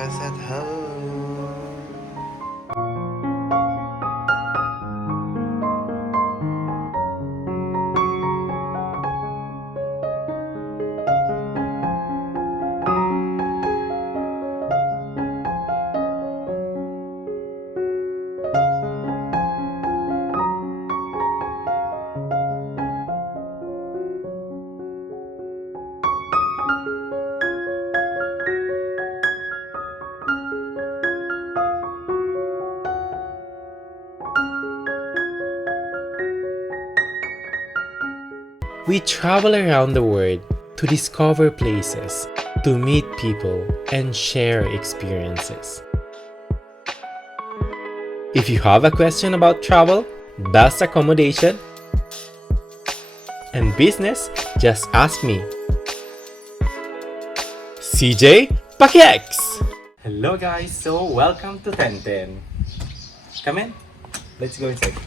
breakfast at home. We travel around the world to discover places, to meet people, and share experiences. If you have a question about travel, bus accommodation, and business, just ask me. CJ Pakex! Hello guys, so welcome to Tenten. Come in, let's go inside.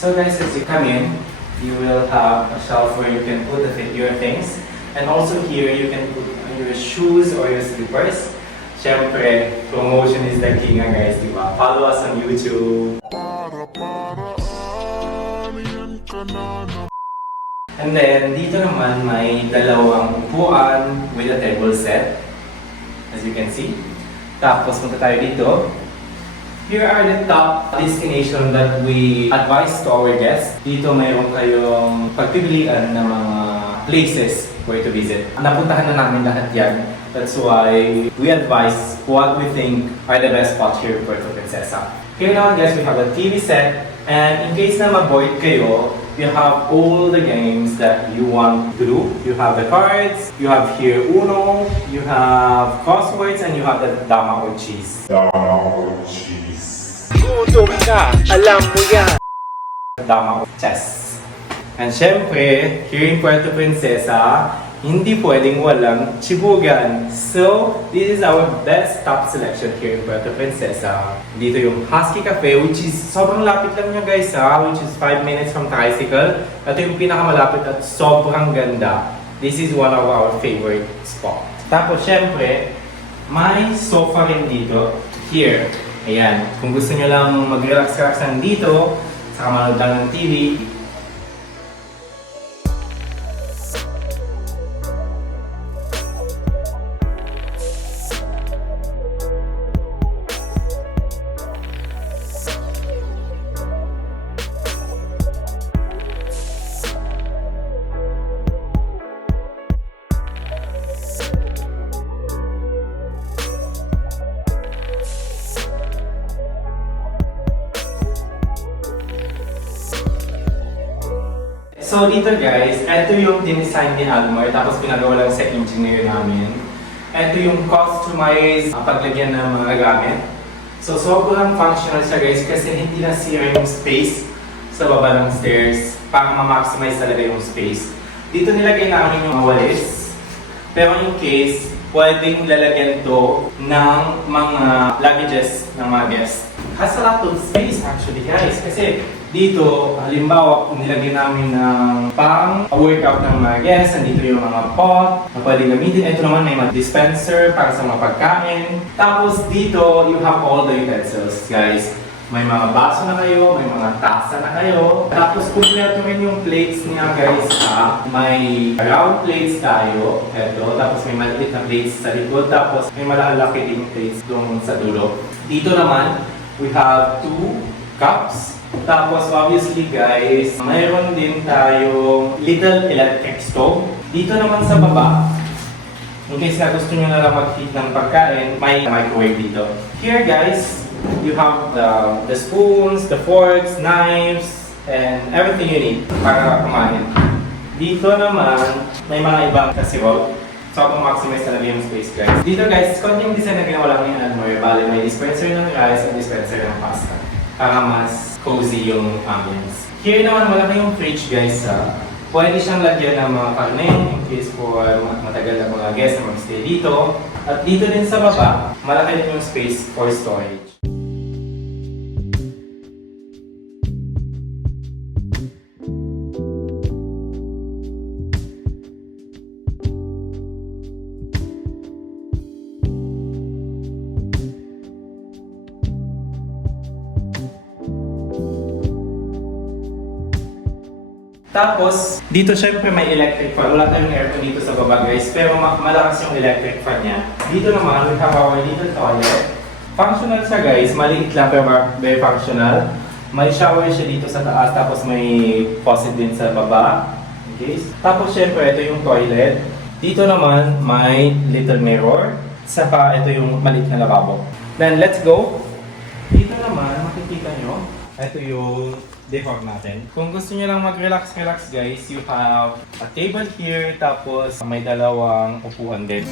So guys, as you come in, you will have a shelf where you can put your things. And also here, you can put your shoes or your slippers. Syempre, promotion is the king guys, di ba? Follow us on YouTube. And then, dito naman may dalawang upuan with a table set. As you can see. Tapos, punta tayo dito. Here are the top destination that we advise to our guests. Dito mayroon kayong pagpipilian ng mga places where to visit. Napuntahan na namin lahat yan. That's why we advise what we think are the best spots here in Puerto Princesa. Here now, guys, we have a TV set. And in case na ma-bored kayo, you have all the games that you want to do. You have the cards, you have here Uno, you have crosswords, and you have the Dama or Cheese. Gutom ka, alam mo yan. Dama o chess. And syempre, here in Puerto Princesa, hindi pwedeng walang chibugan. So, this is our best top selection here in Puerto Princesa. Dito yung Husky Cafe, which is sobrang lapit lang niya guys which is 5 minutes from tricycle. Ito yung pinakamalapit at sobrang ganda. This is one of our favorite spots. Tapos syempre, may sofa rin dito. Here. Ayan, kung gusto nyo lang mag-relax-relax lang dito, saka manood lang ng TV. So dito guys, ito yung dinesign ni Almar, tapos pinagawa lang sa engineer namin. Ito yung customized paglagyan ng mga gamit. So sobrang functional siya guys kasi hindi nasira yung space sa baba ng stairs para ma-maximize talaga yung space. Dito nilagay namin yung walis, pero in case, pwedeng lalagyan to ng mga luggages ng mga guests. has a lot of space actually guys. Kasi dito, halimbawa, kung nilagyan namin ng pang-workout ng mga guests, nandito yung mga pot na pwede gamitin. Ito naman may mga dispenser para sa mga pagkain. Tapos dito, you have all the utensils guys. May mga baso na kayo, may mga tasa na kayo. Tapos kumpleto rin yung plates niya guys ha. May round plates tayo. Ito. Tapos may maliit na plates sa likod. Tapos may malalaki din plates doon sa dulo. Dito naman, we have 2 cups. Tapos obviously guys, mayroon din tayong little electric stove. Dito naman sa baba, in case na gusto nyo na lang mag-heat ng pagkain, may microwave dito. Here guys, you have the spoons, the forks, knives, and everything you need para kumain. Dito naman, may mga ibang casserole. So, maximize talaga yung space guys. Dito guys, konting design na ginawa lang yung Almoy. Bale, may dispenser ng rice at dispenser ng pasta. Para mas cozy yung ambience. Here naman, malaki yung fridge guys. Pwede siyang lagyan ng mga karne in case for matagal na mga guests na mag-stay dito. At dito din sa baba, malaki din yung space for storage. Tapos, dito syempre may electric fan. Wala tayong aircon dito sa baba guys, pero malakas yung electric fan niya. Dito naman, we have our little toilet. Functional siya guys, maliit lang pero very functional. May shower siya dito sa taas, tapos may faucet din sa baba. Okay? Tapos syempre, ito yung toilet. Dito naman, may little mirror. Saka ito yung maliit na lavabo. Then, let's go. Dito naman, makikita nyo, ito yung decor natin. Kung gusto niyo lang mag-relax guys, you have a table here, tapos may dalawang upuan din.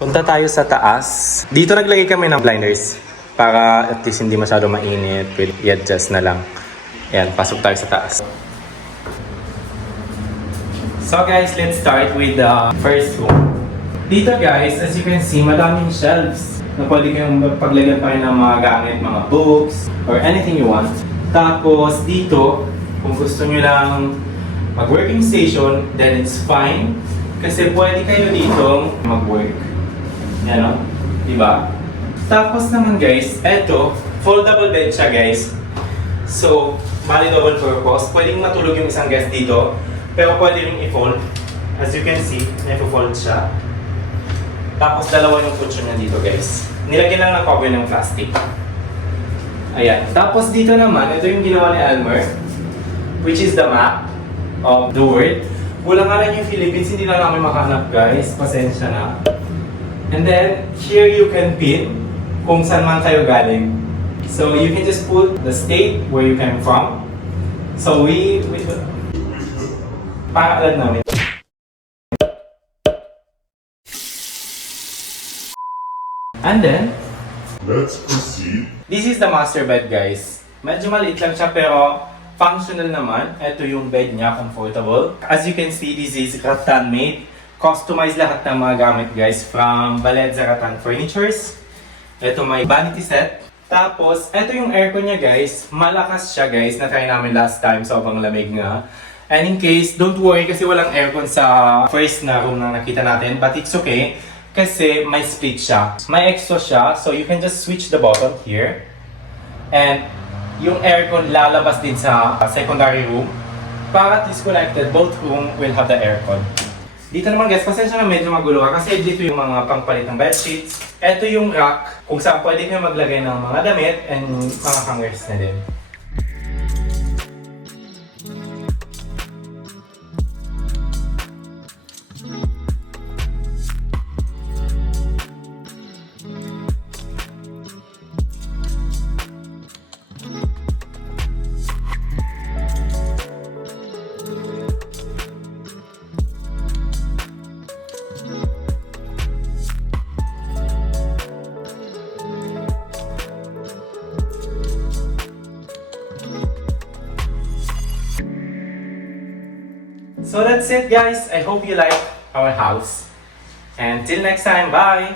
Punta tayo sa taas. Dito naglagay kami ng blinders para at least hindi masyado mainit. Pwede i-adjust na lang. Ayan, pasok tayo sa taas. So guys, let's start with the first room. Dito guys, as you can see, madaming shelves na pwede kayong paglagyan pa rin ng mga gamit, mga books, or anything you want. Tapos dito, kung gusto nyo lang mag-working station, then it's fine. Kasi pwede kayo dito mag-work. Yan o, diba? Tapos naman guys, eto, foldable bed siya guys. So, bali double purpose. Pwedeng matulog yung isang guest dito, pero pwede rin i-fold. As you can see, nai-fold siya. Tapos dalawa yung cushion niya dito guys. Nilagyan lang ng cover ng plastic. Ayan. Tapos dito naman, ito yung ginawa ni Almer, which is the map of the world. Wala nga lang yung Philippines, hindi na namin makahanap guys. Pasensya na. And then, here you can pin kung saan man kayo galing. So, you can just put the state where you came from. So, para alam namin. And then, let's proceed. This is the master bed guys. Medyo maliit lang siya pero functional naman. Ito yung bed niya, comfortable. As you can see, this is rattan made. Customize lahat ng mga gamit guys from Valedza Rattan Furnitures. Ito may vanity set. Tapos, ito yung aircon niya guys. Malakas siya guys. Na-try namin last time. Sobrang lamig nga. And in case, don't worry kasi walang aircon sa first na room na nakita natin. But it's okay. Kasi may split siya. May exhaust siya. So, you can just switch the button here. And yung aircon lalabas din sa secondary room. Para at least connected, both room will have the aircon. Dito naman guys, pasensya na medyo magulo kasi dito yung mga pangpalit ng bedsheets. Ito yung rack kung saan pwede kayo maglagay ng mga damit and mga hangers na din. So that's it, guys. I hope you like our house. And till next time, bye!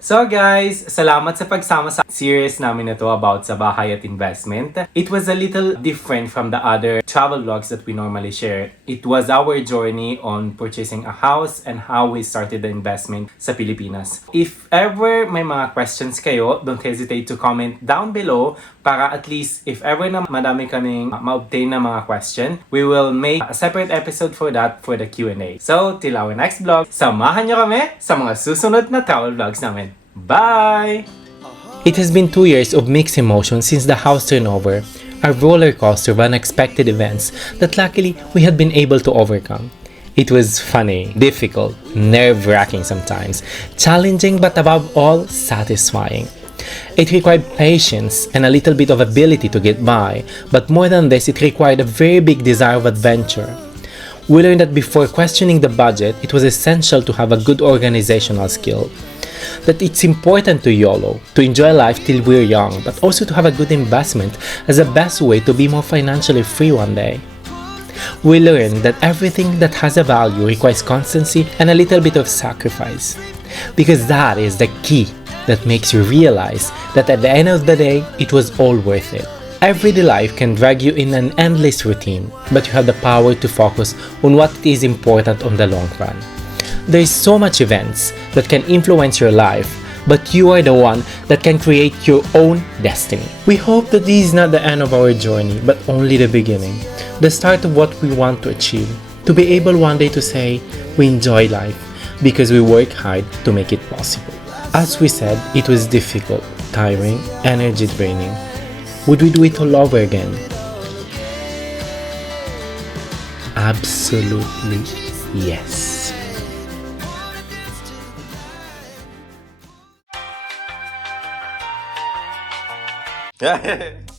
So guys, salamat sa pagsama sa series namin na to about sa bahay at investment. It was a little different from the other travel vlogs that we normally share. It was our journey on purchasing a house and how we started the investment sa Pilipinas. If ever may mga questions kayo, don't hesitate to comment down below para at least if ever na madami kaming ma-obtain na mga question, we will make a separate episode for that for the Q&A. So, till our next vlog, samahan nyo kami sa mga susunod na travel vlogs namin. Bye! It has been 2 years of mixed emotions since the house turnover, a roller coaster of unexpected events that luckily we had been able to overcome. It was funny, difficult, nerve-wracking sometimes, challenging but above all, satisfying. It required patience and a little bit of ability to get by, but more than this, it required a very big desire of adventure. We learned that before questioning the budget, it was essential to have a good organizational skill. That it's important to YOLO, to enjoy life till we're young, but also to have a good investment as the best way to be more financially free one day. We learned that everything that has a value requires constancy and a little bit of sacrifice. Because that is the key that makes you realize that at the end of the day, it was all worth it. Everyday life can drag you in an endless routine, but you have the power to focus on what is important on the long run. There is so much events that can influence your life, but you are the one that can create your own destiny. We hope that this is not the end of our journey, but only the beginning, the start of what we want to achieve, to be able one day to say, we enjoy life because we work hard to make it possible. As we said, it was difficult, tiring, energy draining. Would we do it all over again? Absolutely yes. Yeah.